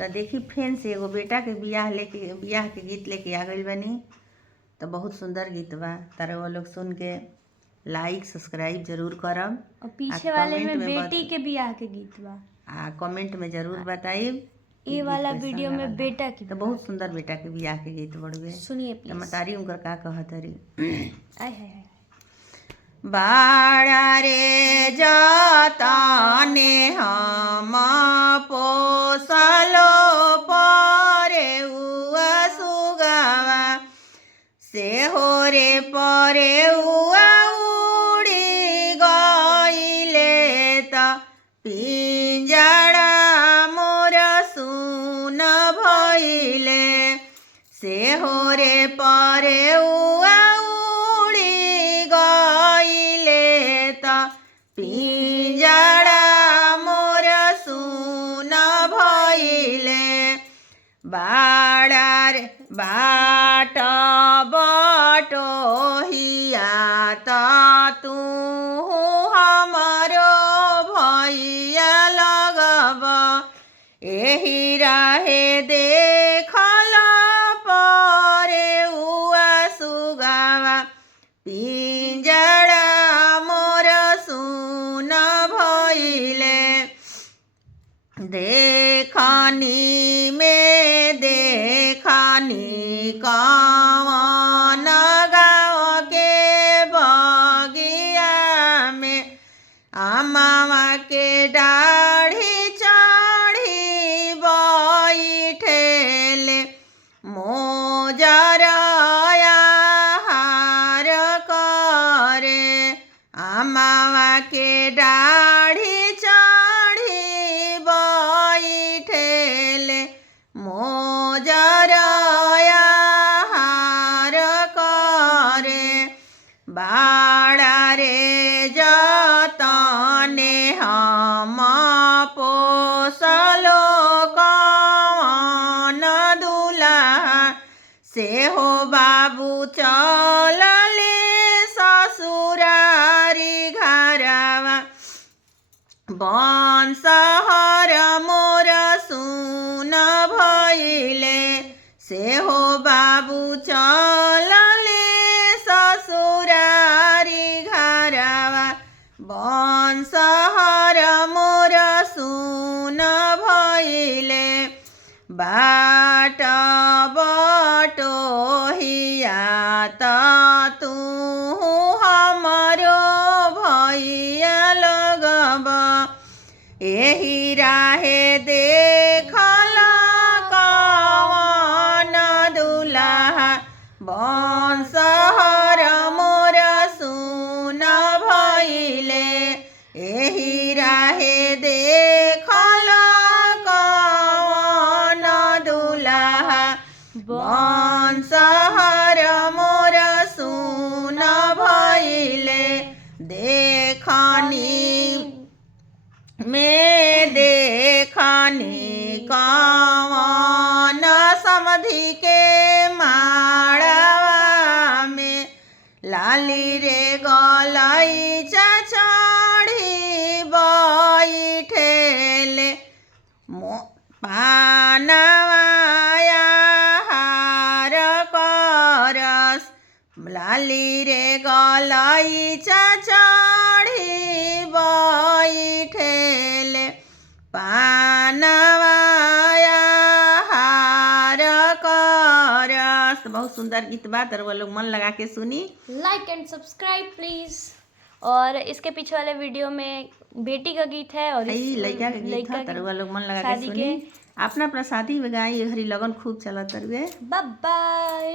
तो देखी फ्रेंड्स एगो बेटा के बियाह के गीत लेके आ गइल बनी। तो बहुत सुंदर गीत बा, तारे वो लोग सुन के लाइक सब्सक्राइब जरूर करम। और पीछे वाले में बेटी के बियाह के गीत बा। कमेंट में जरूर बताइब। ये वाला वीडियो में बेटा की तो बहुत सुंदर बेटा के बियाह के गीत बड़ुए, सुनिए प्लीज। मतारी उनकर का कहतरी। आय हाय हाय। बाड़ा रे जतने हम पोसलो परे उआ सुगावा से हो रे परे उआ उड़ी गइले त पिंजड़ा मोर सुन भइले से हो रे परे उआ उड़ी गइले त पिंजड़ा मोर सुन भइले बाड़ा रे बाट बटोहिया त तू हमरो भैया लगब एही राहे देखल परे उआ सुगावा पिंजड़ा मोर सुन भइले देखनी में देखनी कवन गाँव के बगिया में अमावा के डाढ़ी चढ़ी बैठेले मोजरया हार करे अमावा के डाढ़ी चढ़ी बैठेले मोजरया हार करे बाड़ा रे जतने हम पोसलो कवन दुल्हा से हो बाबू चलले ससुरारी घरवा बंसहर मोर सुन भइले से हो बाबू चलले ससुरारी घरवा बंसहर मोर सुन भइले बाट बटोहिया त तू हमरो भैया लगब एही राहे देखल कवन दुल्हा बंसहर मोर सुन भइले एही राहे देखल कवन दुल्हा बंसहर मोर सुन भइले देखनी में देखनी कवन समधि के माड़वा में लाली रे गलई चढ़ी बैठेले पानवाया हार करस लाली रे गलई चढ़ी बैठेले पानवाया हार करस। बहुत सुंदर गीत बा, तर वो लोग मन लगा के सुनी। लाइक एंड सब्सक्राइब प्लीज। और इसके पीछे वाले वीडियो में बेटी का गीत है और लड़का का गीत है, तर वो लोग मन लगा के सुनी। अपना शादी में गाई हरी लगन खूब चलत रुए। Bye by.